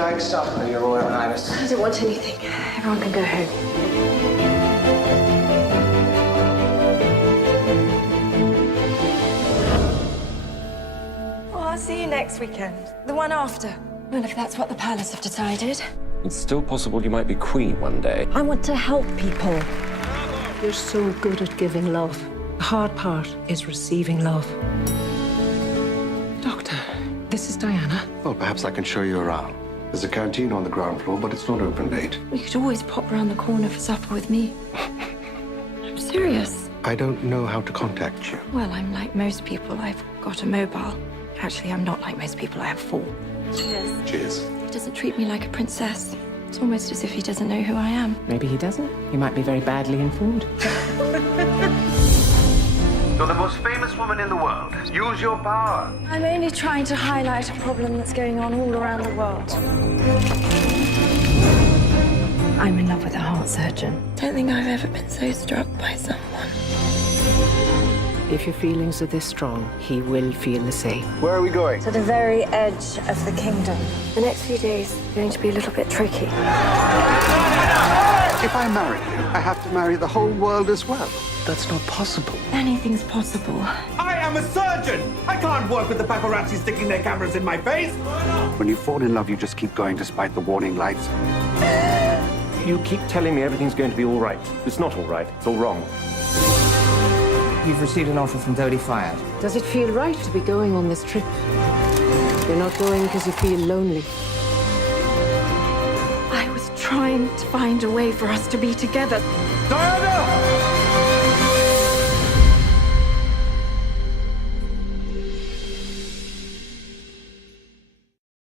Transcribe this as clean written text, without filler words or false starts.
like supper, Your Royal Highness? I don't want anything. Everyone can go home. Well, I'll see you next weekend. The one after. Well, if that's what the palace have decided. It's still possible you might be queen one day. I want to help people. You're so good at giving love. The hard part is receiving love. Doctor, this is Diana. Well, perhaps I can show you around. There's a canteen on the ground floor, but it's not open late. You could always pop round the corner for supper with me. I'm serious. I don't know how to contact you. Well, I'm like most people. I've got a mobile. Actually, I'm not like most people. I have 4. Cheers. Cheers. He doesn't treat me like a princess. It's almost as if he doesn't know who I am. Maybe he doesn't. He might be very badly informed. You're the most famous woman in the world. Use your power. I'm only trying to highlight a problem that's going on all around the world. I'm in love with a heart surgeon. I don't think I've ever been so struck by someone. If your feelings are this strong, he will feel the same. Where are we going? To the very edge of the kingdom. The next few days are going to be a little bit tricky. If I marry you, I have to marry the whole world as well. That's not possible. Anything's possible. I am a surgeon. I can't work with the paparazzi sticking their cameras in my face. When you fall in love, you just keep going despite the warning lights. You keep telling me everything's going to be all right. It's not all right. It's all wrong. You've received an offer from Dodie Fire. Does it feel right to be going on this trip? You're not going because you feel lonely. I was trying to find a way for us to be together. Diana!